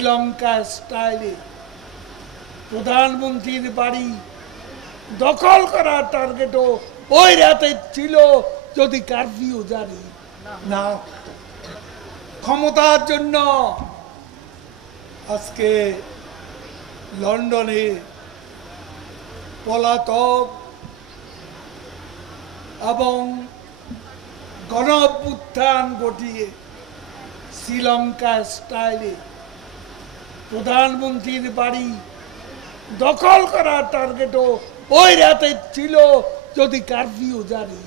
শ্রীলঙ্কা স্টাইলে প্রধানমন্ত্রীর বাড়ি দখল করার টার্গেটও ওই রাতে ছিল যদি কারফিউ জারি না। ক্ষমতার জন্য আজকে লন্ডনে পলাতক এবং গণঅভ্যুত্থান ঘটিয়ে শ্রীলঙ্কা স্টাইলে প্রধানমন্ত্রীর বাড়ি দখল করার টার্গেটও ওই রাতে ছিল যদি কারফিউ জারি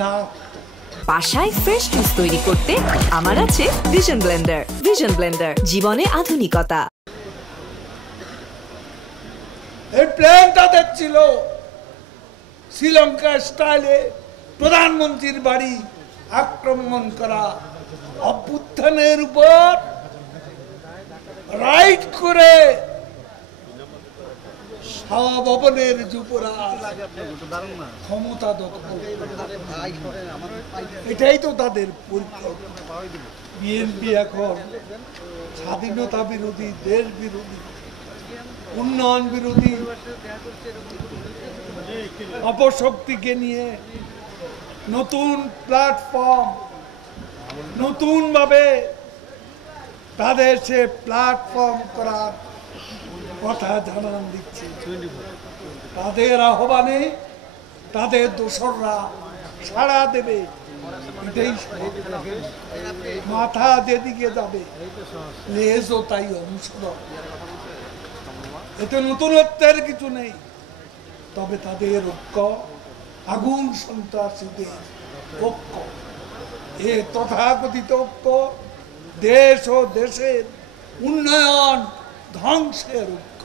না। বাসায় ফ্রেশ জুস তৈরি করতে আমার আছে ভিশন ব্লেন্ডার। ভিশন ব্লেন্ডার, জীবনে আধুনিকতা। এই প্ল্যান তাদের ছিল শ্রীলঙ্কা স্টাইলে প্রধানমন্ত্রীর বাড়ি আক্রমণ করা, অভ্যুত্থানের উপর রাইড করে ভবনের যুবরাজ ক্ষমতা দখল, এটাই তো তাদের পরিকল্পনা। বিএনপি এখন স্বাধীনতা বিরোধী, দেশ বিরোধী, উন্নয়ন বিরোধী অপশক্তিকে নিয়ে নতুন প্ল্যাটফর্ম, নতুন ভাবে তাদের সে প্ল্যাটফর্ম করার কথা জানান দিচ্ছে। তাদের আহ্বানে তাদের দোসররা সাড়া দেবে, এটাই মাথা যেদিকে যাবে লেজও তাই অনুসরণ। এতে নতুনত্বের কিছু নেই, তবে তাদের ঐক্য আগুন সন্ত্রাসীদের ঐক্য, এ তথাকথিত ঐক্য দেশ ও দেশের উন্নয়ন ধ্বংসের ঐক্য।